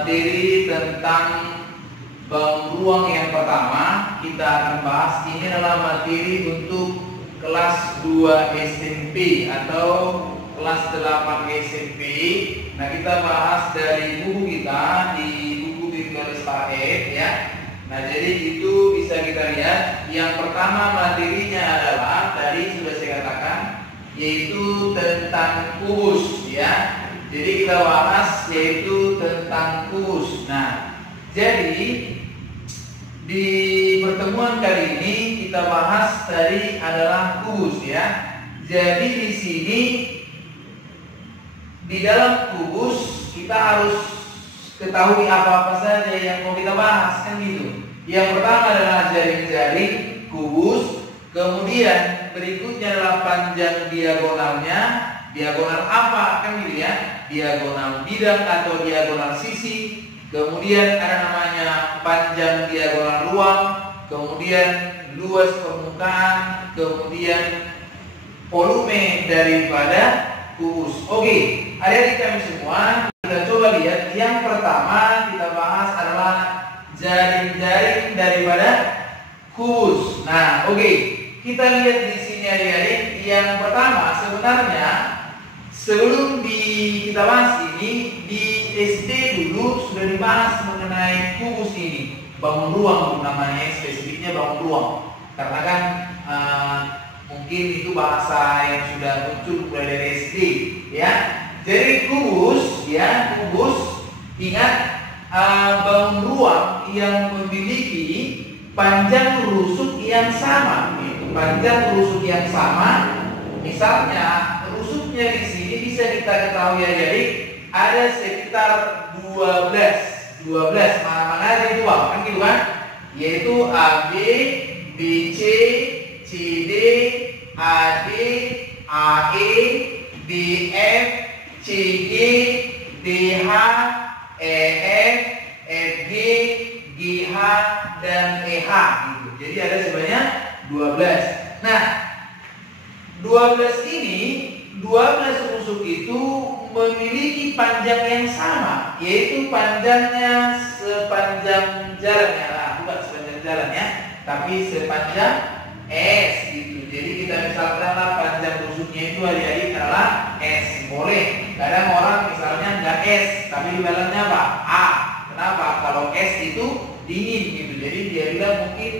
materi tentang bangun ruang yang pertama. Kita akan bahas, ini adalah materi untuk kelas 2 SMP atau kelas 8 SMP. Nah, kita bahas dari buku kita di buku Virtualis Paket ya. Nah, jadi itu bisa kita lihat. Yang pertama materinya adalah tadi sudah saya katakan, yaitu tentang kubus ya. Jadi kita bahas yaitu tentang kubus. Nah, jadi di pertemuan kali ini kita bahas tadi adalah kubus ya. Jadi di sini di dalam kubus kita harus ketahui apa-apa saja yang mau kita bahas kan gitu. Yang pertama adalah jaring-jaring kubus, kemudian berikutnya adalah panjang diagonalnya. Diagonal apa kan gitu ya? Diagonal bidang atau diagonal sisi. Kemudian ada namanya panjang diagonal ruang, kemudian luas permukaan, kemudian volume daripada kubus. Oke, adik-adik kami semua, kita coba lihat. Yang pertama kita bahas adalah jaring-jaring daripada kubus. Nah, oke, kita lihat di sini adik-adik. Yang pertama sebenarnya sebelum kita bahas ini, di SD dulu sudah dibahas mengenai kubus ini. Bangun ruang namanya, spesifiknya bangun ruang. Karena kan mungkin itu bahasa yang sudah muncul mulai dari SD ya. Jadi kubus ya, kubus, ingat bangun ruang yang memiliki panjang rusuk yang sama. Panjang rusuk yang sama. Misalnya rusuknya di sini bisa kita ketahui ya, jadi ada sekitar 12 mana-mana aja itu kan gitu kan, yaitu AB, BC, CD, AD, AE, DF, CG, DH, EF, FG, GH, dan EH gitu. Jadi ada sebanyak 12. Nah, 12 ini, 12 rusuk itu memiliki panjang yang sama, yaitu panjangnya sepanjang jalannya. Nah, bukan sepanjang jalannya, tapi sepanjang S gitu. Jadi kita misalkan panjang rusuknya itu adik-adik adalah S, boleh. Kadang orang misalnya nggak S, tapi di dalamnya apa? A. Kenapa? Kalau S itu dingin gitu. Jadi dia bilang mungkin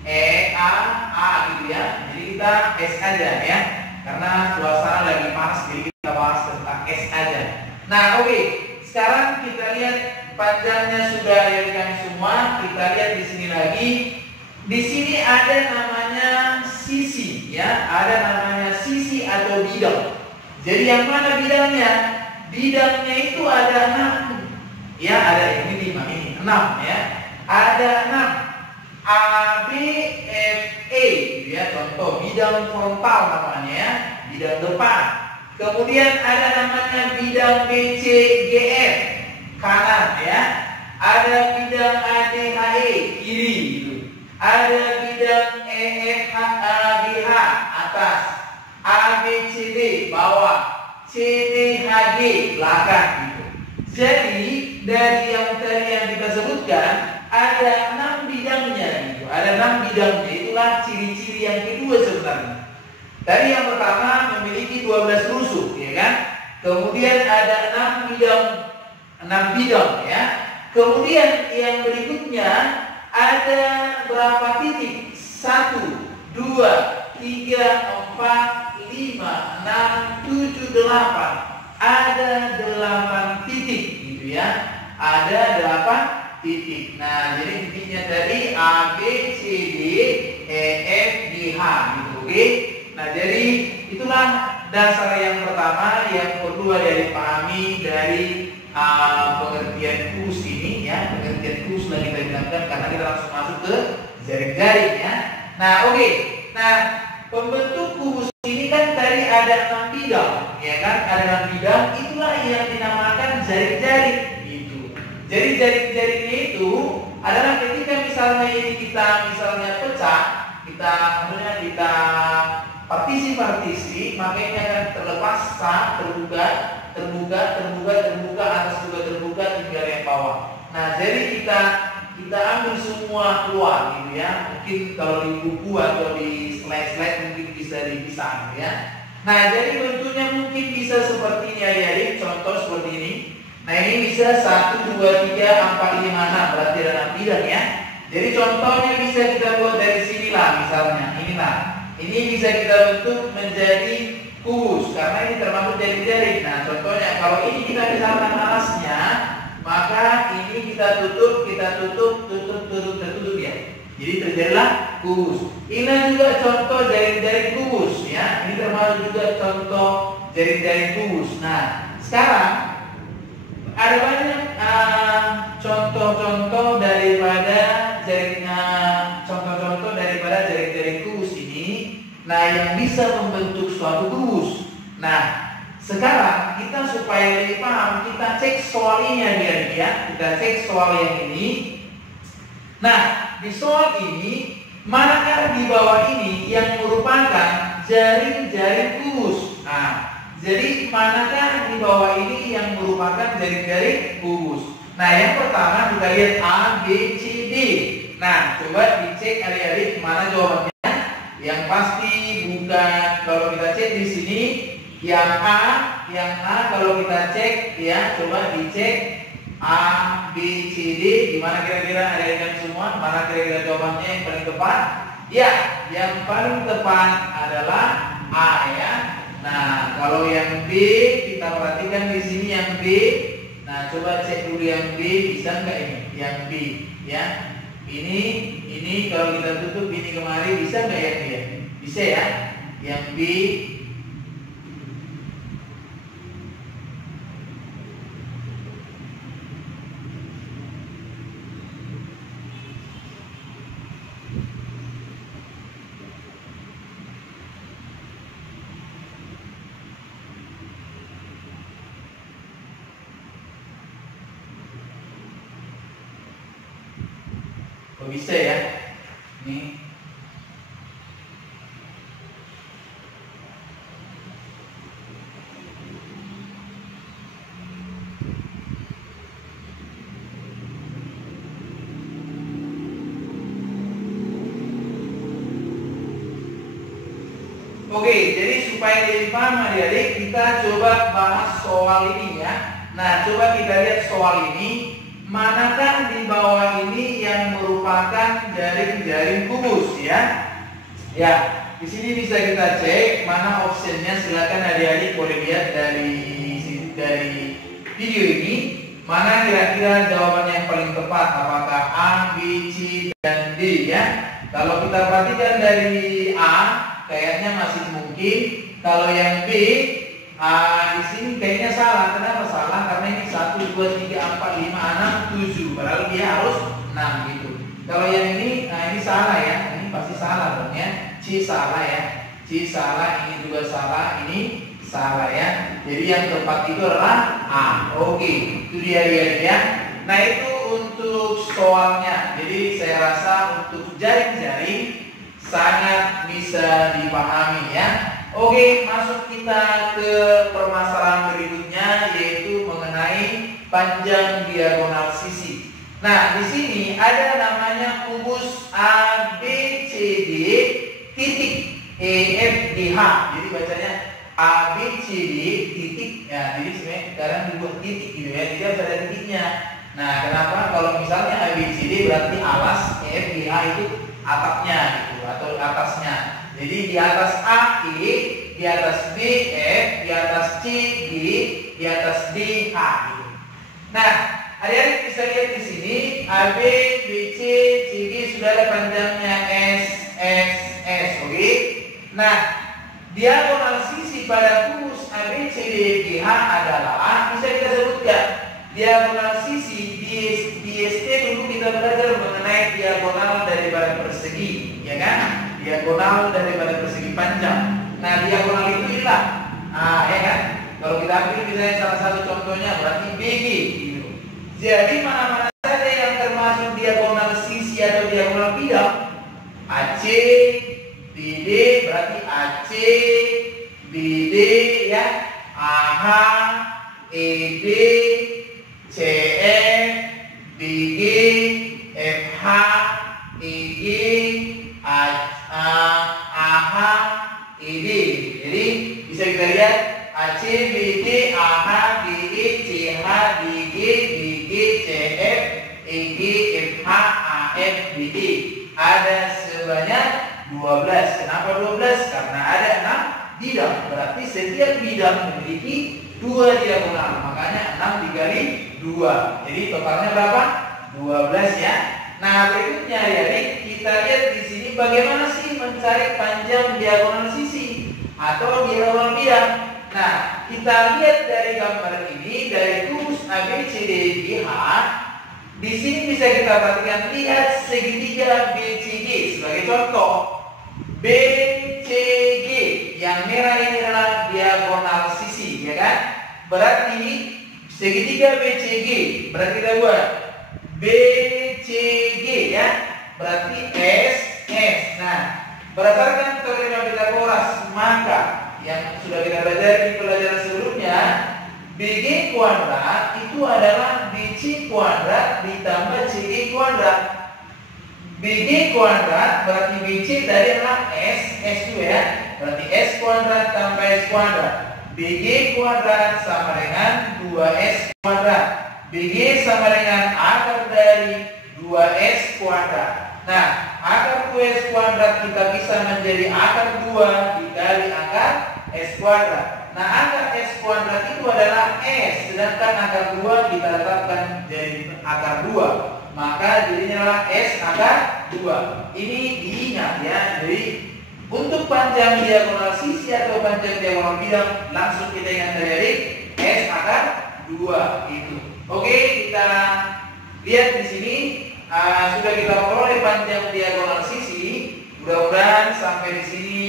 E, A gitu ya. Jadi kita S aja ya. Karena suasana lagi panas, jadi kita bahas tentang S aja. Nah, oke. Sekarang kita lihat panjangnya sudah adik-adik semua. Kita lihat di sini lagi. Di sini ada namanya sisi ya, ada namanya sisi atau bidang. Jadi yang mana bidangnya? Bidangnya itu ada 6. Ya, ada ini 5, ini 6 ya. Ada 6. A, B, F, E gitu ya. Contoh bidang frontal namanya ya, bidang depan. Kemudian ada namanya bidang B, C, G, F kanan ya. Ada bidang A, D, H, E kiri gitu. Ada bidang E, F, H, A, G, H atas. A, B, C, D bawah. C, D, H, G belakang gitu. Jadi dari yang tadi yang kita sebutkan ada 6 bidangnya gitu. Ada 6 bidangnya, itulah ciri-ciri yang kedua sebenarnya. Tadi yang pertama memiliki 12 rusuk ya kan. Kemudian ada 6 bidang ya. Kemudian yang berikutnya ada berapa titik? 1, 2, 3, 4, 5, 6, 7, 8. Ada 8 titik gitu ya. Ada 8 titik. Nah, jadi titiknya tadi A, B, C, D, E, F, G, H gitu. Oke. Nah, jadi itulah dasar yang pertama yang perlu dipahami dari pengertian kubus ini ya. Pengertian kubus lagi kita bilangkan karena kita langsung masuk ke jaring-jaring ya. Nah, oke. Nah, pembentuk kubus ini kan tadi ada 6 bidang ya kan. Ada 6 bidang, itulah yang dinamakan jaring-jaring gitu. Jadi jaring-jaringnya itu adalah ketika misalnya ini kita misalnya pecah, kita partisi-partisi, maka ini akan terlepas, terbuka, atas juga terbuka, tinggal yang bawah. bawah. Nah, jadi kita ambil semua keluar gitu ya. Mungkin kalau di buku atau di slide-slide mungkin bisa dipisah gitu ya. Nah, jadi bentuknya mungkin bisa seperti ini adik-adik, contoh seperti ini. Nah, ini bisa 1, 2, 3, 4, 5, 6 berarti ada 6 bidang ya. Jadi contohnya bisa kita buat dari sinilah misalnya, inilah. Ini bisa kita bentuk menjadi kubus karena ini termasuk jari-jari. Nah, contohnya kalau ini kita misalkan alasnya, maka ini kita tutup ya. Jadi terjadilah kubus. Ini juga contoh jari-jari kubus ya. Ini termasuk juga contoh jari-jari kubus. Nah, sekarang ada banyak contoh-contoh daripada jari-jari kubus ini. Nah, yang bisa membentuk suatu kubus. Nah, sekarang kita supaya lebih paham, kita cek soal ini ya. Kita cek soal yang ini. Nah, di soal ini, manakah di bawah ini yang merupakan jaring-jaring kubus? Nah, jadi manakah di bawah ini yang merupakan jaring-jaring kubus? Nah, yang pertama kita lihat A, B, C, D. Nah, coba dicek adik-adik mana jawabannya. Yang pasti bukan, kalau kita cek di sini yang A kalau kita cek ya, coba dicek A, B, C, D, gimana kira-kira adik-adik semua? Mana kira-kira jawabannya yang paling tepat? Ya, yang paling tepat adalah A ya. Nah, kalau yang B kita perhatikan di sini yang B. Nah, coba cek dulu yang B, bisa nggak ini? Yang B ya. Ini kalau kita tutup ini kemari bisa nggak yang B? Bisa ya. Yang B. Kok bisa ya? Nih. Oke, jadi supaya lebih paham adik-adik, kita coba bahas soal ini ya. Nah, coba kita lihat soal ini. Manakah di bawah ini yang merupakan jaring-jaring kubus ya? Ya, di sini bisa kita cek mana optionnya. Silakan adik-adik boleh lihat dari video ini. Mana kira-kira jawabannya yang paling tepat? Apakah A, B, C, dan D ya? Kalau kita perhatikan dari A, kayaknya masih mungkin. Kalau yang B, di sini kayaknya salah. Kenapa salah? Karena ini 1, 2, 3, 4, 5, 6, 7. Padahal dia harus 6 gitu. Kalau yang ini, nah ini salah ya. Ini pasti salah dong ya. C salah ya. C salah, ini juga salah, ini salah ya. Jadi yang tepat itu adalah A. Oke, itu dia ya. Nah, itu untuk soalnya. Jadi saya rasa untuk jaring-jaring sangat bisa dipahami ya. Oke, masuk kita ke permasalahan berikutnya, yaitu mengenai panjang diagonal sisi. Nah, di sini ada namanya kubus A, B, C, D, titik E, F, G, H. Jadi bacanya A, B, C, D, titik. Ya, jadi sebenarnya sekarang dibuat titik gitu ya. Jadi harus ada titiknya. Nah, kenapa? Kalau misalnya A, B, C, D berarti alas, E, F, G, H itu atapnya gitu atau atasnya. Jadi di atas A, E, di atas B, F, di atas C, G, di atas D, H. Gitu. Nah, adik-adik bisa lihat di sini A, B, B, C, C, D sudah ada panjangnya S, S, S. Oke. Nah, diagonal sisi pada kubus A, B, C, D, G, H adalah, bisa kita sebutkan diagonal sisi di ST dulu kita belajar mengenai diagonal daripada persegi, ya kan? Diagonal daripada persegi panjang. Nah, diagonal itu hilang. Ya kan? Kalau kita ambil misalnya salah satu contohnya berarti BG gitu. Jadi mana-mana saja yang termasuk diagonal sisi atau diagonal bidang, AC, BD berarti AC, BD ya, AH, ED, CE, BG, FH, EG, AH, ED. Jadi bisa kita lihat AC, BD, AH, DE, CH, DG, DG, CF, EG, FH, AF, BD. Ada sebanyak 12. Kenapa 12? Karena ada 6 bidang. Berarti setiap bidang memiliki 2 diagonal. Makanya 6 dikali 2. Jadi totalnya berapa? 12 ya. Nah, berikutnya adik-adik, kita lihat di sini bagaimana sih mencari panjang diagonal sisi atau diagonal bidang. Nah, kita lihat dari gambar ini, dari kubus ABCDEFGH. Di sini bisa kita perhatikan, lihat segitiga BCG sebagai contoh. BCG yang merah ini adalah diagonal sisi, ya kan? Berarti segitiga BCG, berarti kita buat BCG ya, berarti S. Nah, berdasarkan teorema Pythagoras, maka yang sudah kita belajar di pelajaran sebelumnya, BG kuadrat itu adalah BC kuadrat ditambah CG kuadrat. BG kuadrat berarti BC tadi adalah S juga ya, berarti S kuadrat tambah S kuadrat. BG kuadrat sama dengan 2S kuadrat. BG sama dengan akar dari 2S kuadrat. Nah, akar 2S kuadrat kita bisa menjadi akar 2 dikali akar S kuadrat. Nah, akar S kuadrat itu adalah S, sedangkan akar 2 kita letakkan jadi akar 2. Maka jadinya adalah S akar 2. Ini diingat ya. Jadi untuk panjang diagonal sisi atau panjang diagonal bidang, langsung kita ingat dari S akar 2 itu. Oke, kita lihat di sini sudah kita peroleh panjang diagonal sisi. Mudah-mudahan sampai di sini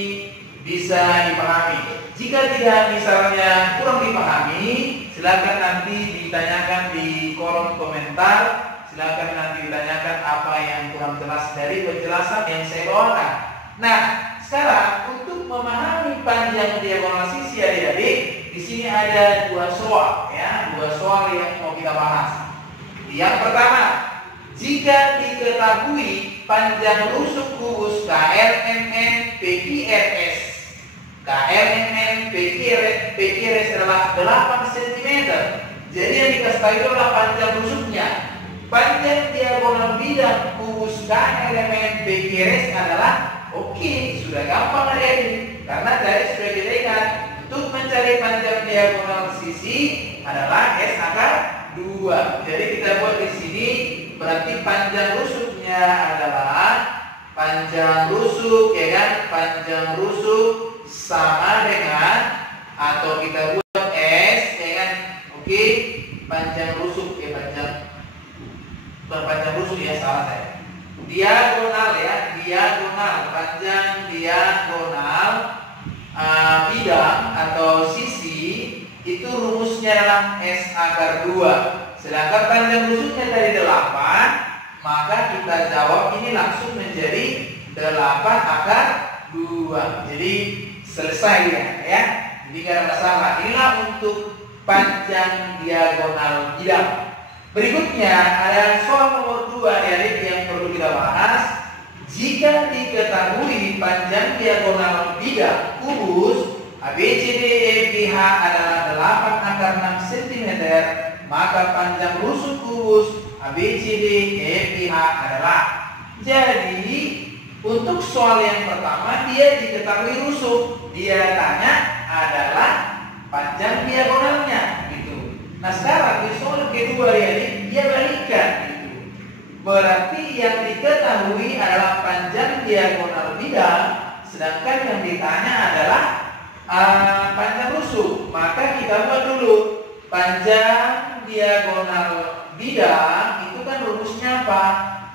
bisa dipahami. Jika tidak misalnya kurang dipahami, silakan nanti ditanyakan di kolom komentar. Silakan nanti ditanyakan apa yang kurang jelas dari penjelasan yang saya bawakan. Nah, sekarang untuk memahami panjang diagonal sisi adik-adik, di sini ada 2 soal ya, 2 soal yang mau kita bahas. Yang pertama, jika diketahui panjang rusuk kubus KLMN PQRS. KLMN PQRS adalah 8 cm. Jadi yang dikasih tahu adalah panjang rusuknya. Panjang diagonal bidang kubus KLMN PQRS adalah sudah gampang adik-adik. Karena tadi sudah kita ingat, untuk mencari panjang diagonal sisi adalah S akar 2. Jadi kita buat di sini, berarti panjang rusuknya adalah panjang rusuk ya kan, panjang rusuk sama dengan, atau kita buat S ya kan. Panjang rusuk ya, panjang rusuk ya, salah saya. Diagonal ya, panjang diagonal bidang atau sisi itu rumusnya adalah S akar 2. Sedangkan panjang rusuknya dari 8, maka kita jawab ini langsung menjadi 8 akar 2. Jadi selesai ya. Jadi gak ada masalah. Inilah untuk panjang diagonal bidang. Berikutnya ada soal nomor 2 yang perlu kita bahas. Jika diketahui panjang diagonal bidang kubus ABCDEFGH adalah 8 akar 6 cm, maka panjang rusuk kubus ABCDEFGH adalah. Jadi untuk soal yang pertama dia diketahui rusuk, dia tanya adalah panjang diagonalnya gitu. Nah, sekarang di soal kedua dia balikan gitu. Berarti yang diketahui adalah panjang diagonal bidang, sedangkan yang ditanya adalah panjang rusuk. Maka kita buat dulu panjang diagonal bidang itu kan rumusnya apa?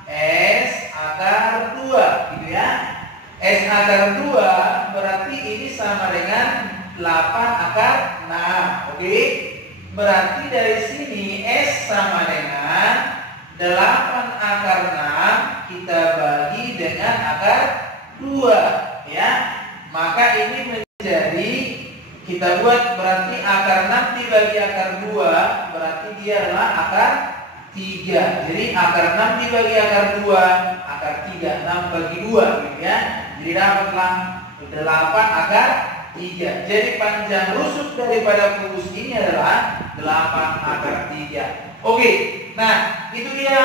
S akar 2 gitu ya. S akar 2 berarti ini sama dengan 8 akar 6. Oke. Berarti dari sini S sama dengan 8 akar 6 kita bagi dengan akar 2 ya. Maka ini menjadi, kita buat berarti akar 6 dibagi akar 2 berarti dia adalah akar 3. Jadi akar 6 dibagi akar 2, akar 3, 6 bagi 2 gitu ya. Jadi dapatlah 8 akar 3. Jadi panjang rusuk daripada kubus ini adalah 8 akar 3. Oke, nah itu dia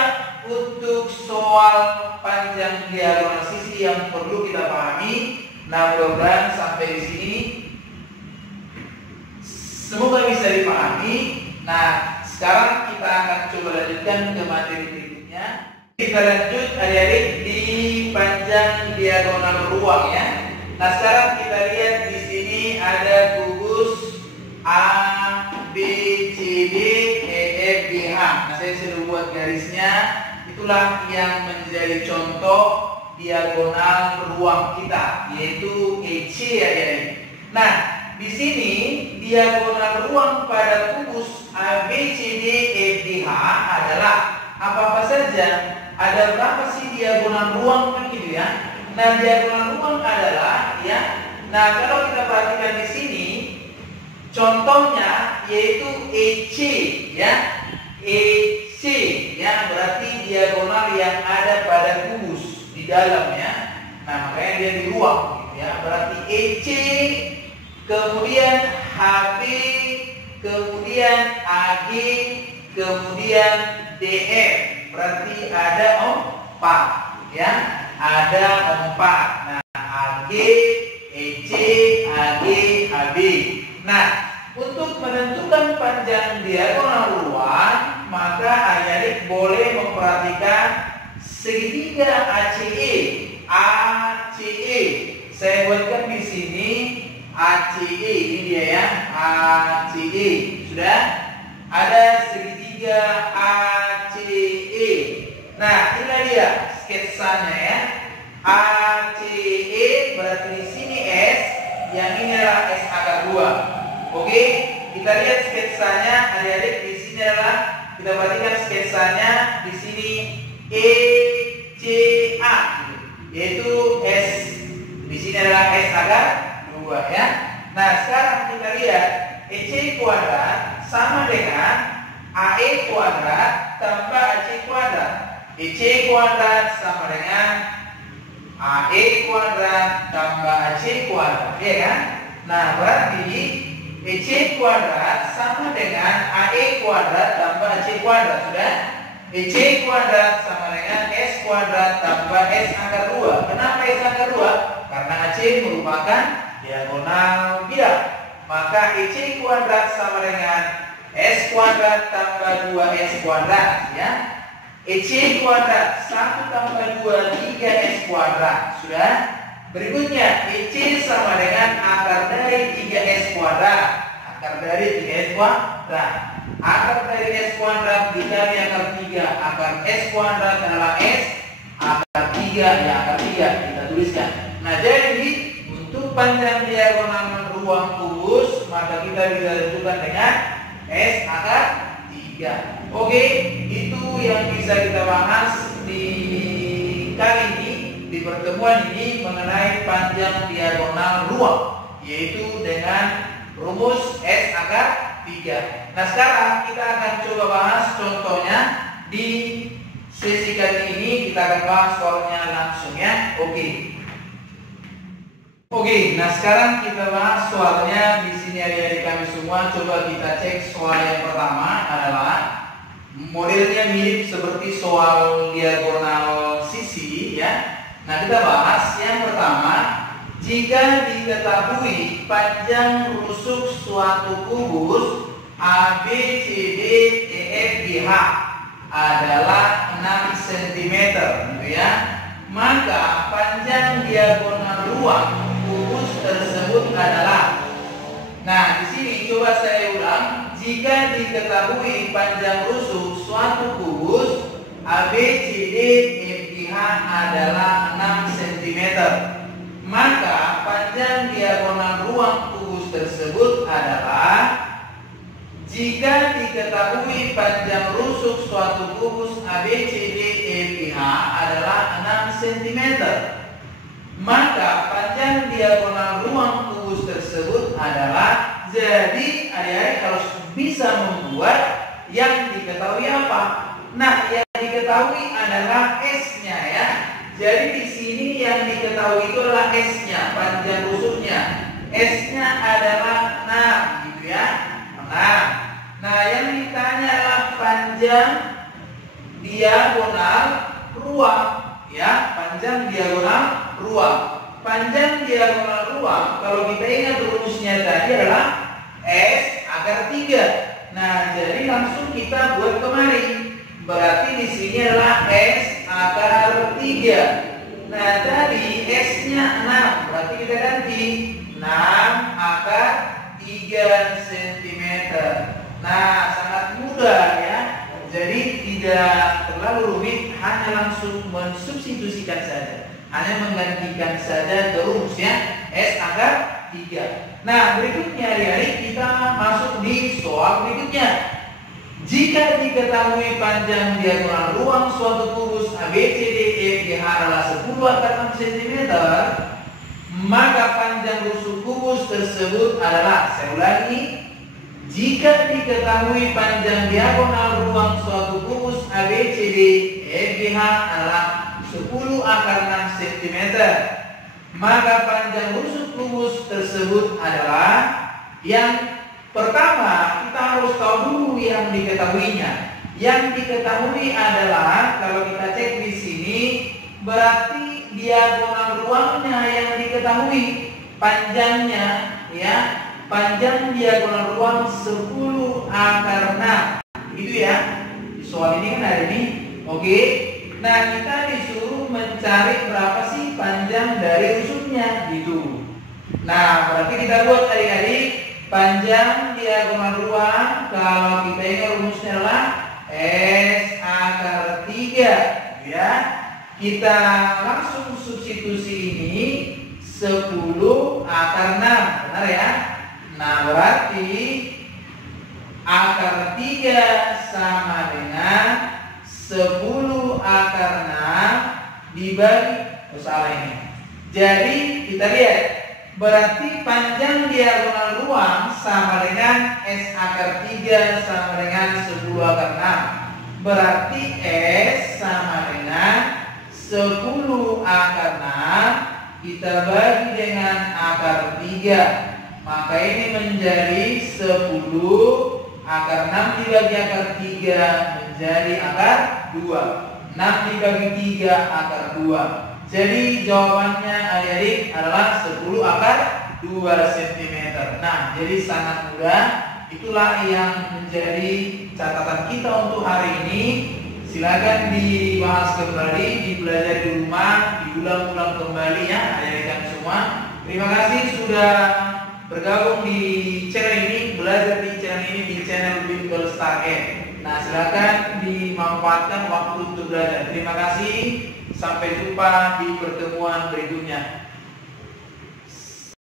untuk soal panjang diagonal sisi yang perlu kita pahami. Nah, mudah-mudahan sampai di sini semoga bisa dipahami. Nah, sekarang kita akan coba lanjutkan ke materi berikutnya. Kita lanjut adik-adik di panjang diagonal ruang ya. Nah, sekarang kita lihat di sini ada kubus A, B, C, D, E, F, G, H. Nah, saya sudah buat garisnya. Itulah yang menjadi contoh diagonal ruang kita, yaitu EC ya. Nah, di sini diagonal ruang pada kubus A, B, C, D, E, F, G, H adalah apa saja? Ada berapa sih diagonal ruang kan gitu ya? Nah, diagonal ruang adalah ya. Nah, kalau kita perhatikan di sini contohnya yaitu EC ya. EC ya, berarti diagonal yang ada pada kubus di dalamnya. Nah, makanya dia di ruang gitu ya. Berarti EC, kemudian HB, kemudian AG, kemudian DF. Berarti ada 4 ya. Ada 4. Nah, AG, EC, AG, HB. Nah, untuk menentukan panjang diagonal ruang, maka adik-adik boleh memperhatikan segitiga ACE. ACE. Saya buatkan di sini ACE. Ini dia ya, ACE. Sudah ada segitiga ACE. Nah, inilah dia sketsanya ya. ACE berarti di sini S, yang ini adalah S akar 2. Oke, kita lihat sketsanya adik-adik. Di sini adalah kita perhatikan sketsanya di sini ECA, yaitu S. Di sini adalah S akar 2 ya. Nah, sekarang kita lihat EC kuadrat sama dengan AE kuadrat tambah AC kuadrat. EC kuadrat sama dengan AE kuadrat tambah AC kuadrat, ya kan? Nah, berarti EC kuadrat sama dengan AE kuadrat tambah AC kuadrat. Sudah? EC kuadrat sama dengan S kuadrat tambah S akar 2. Kenapa S akar 2? Karena AC merupakan diagonal bidang. Maka EC kuadrat sama dengan S kuadrat tambah 2S kuadrat ya. EC kuadrat 1 tambah 2 3S kuadrat. Sudah? Berikutnya EC sama dengan akar dari 3S kuadrat. Akar dari 3S kuadrat. Akar dari S kuadrat dikali akar 3. Akar S kuadrat adalah S. Akar 3 ya, akar 3 kita tuliskan. Nah, jadi untuk panjang diagonal ruang kubus, maka kita bisa tentukan dengan S akar 3. Oke, itu yang bisa kita bahas di kali ini, di pertemuan ini mengenai panjang diagonal ruang, yaitu dengan rumus S akar 3. Nah, sekarang kita akan coba bahas contohnya di sesi kali ini. Kita akan bahas soalnya langsung ya. Oke, nah sekarang kita bahas soalnya. Di sini adik-adik kami semua, coba kita cek soal yang pertama adalah modelnya mirip seperti soal diagonal sisi ya. Nah, kita bahas yang pertama, jika diketahui panjang rusuk suatu kubus A, B, C, D, E, F, G, H adalah 6 cm gitu ya, maka panjang diagonal ruang kubus tersebut adalah. Nah, di sini coba saya ulang. Jika diketahui panjang rusuk suatu kubus A, B, C, D, E, F, G, H adalah 6 cm, maka panjang diagonal ruang kubus tersebut adalah. Jika diketahui panjang rusuk suatu kubus A, B, C, D, E, F, G, H adalah 6 cm, maka panjang diagonal ruang kubus tersebut adalah. Jadi adik-adik harus bisa membuat yang diketahui apa? Nah, yang diketahui adalah S-nya ya. Jadi di sini yang diketahui itu adalah S-nya, panjang rusuknya. S-nya adalah 6 gitu ya. 6. Nah, yang ditanya adalah panjang diagonal ruang ya, panjang diagonal ruang. Panjang diagonal ruang kalau kita ingat rumusnya tadi adalah S akar 3. Nah, jadi langsung kita buat kemari. Berarti di sini adalah S akar 3. Nah, tadi S-nya 6. Berarti kita ganti 6 akar 3 cm. Nah, sangat mudah ya. Jadi tidak terlalu rumit, hanya langsung mensubstitusikan saja. Hanya menggantikan saja ke rumusnya S akar 3. Nah, berikutnya adik-adik kita masuk di soal berikutnya. Jika diketahui panjang diagonal ruang suatu kubus ABCDEFGH adalah 10 akar 6 cm, maka panjang rusuk kubus tersebut adalah, saya ulangi, jika diketahui panjang diagonal ruang suatu kubus ABCDEFGH adalah 10 akar 6 cm, maka panjang rusuk kubus tersebut adalah, yang pertama kita harus tahu dulu yang diketahuinya. Yang diketahui adalah, kalau kita cek di sini, berarti diagonal ruangnya yang diketahui, panjangnya ya, panjang diagonal ruang 10 akar 6. Gitu ya. Di soal ini kan ada ini. Oke. Nah, kita disuruh mencari berapa sih panjang dari rusuknya gitu. Nah, berarti kita buat adik-adik, panjang diagonal ruang kalau kita ingat rumusnya adalah S akar 3 ya. Kita langsung substitusi ini 10 akar 6, benar ya? Nah, berarti akar 3 sama dengan 10 akar 6 dibagi, salah ini. Jadi kita lihat, berarti panjang diagonal ruang sama dengan S akar 3 sama dengan 10 akar 6. Berarti S sama dengan 10 akar 6 kita bagi dengan akar 3. Maka ini menjadi 10 akar 6 dibagi akar 3 menjadi akar 2. 6 dibagi 3 akar 2. Jadi jawabannya adik-adik adalah 10 akar 2 cm. Nah, jadi sangat mudah. Itulah yang menjadi catatan kita untuk hari ini. Silakan dibahas kembali, dipelajari di rumah, diulang-ulang kembali ya adik-adik semua. Terima kasih sudah bergabung di channel ini, belajar di channel ini, di channel Bimbel Star N. Nah, silakan dimanfaatkan waktu untuk belajar. Terima kasih. Sampai jumpa di pertemuan berikutnya.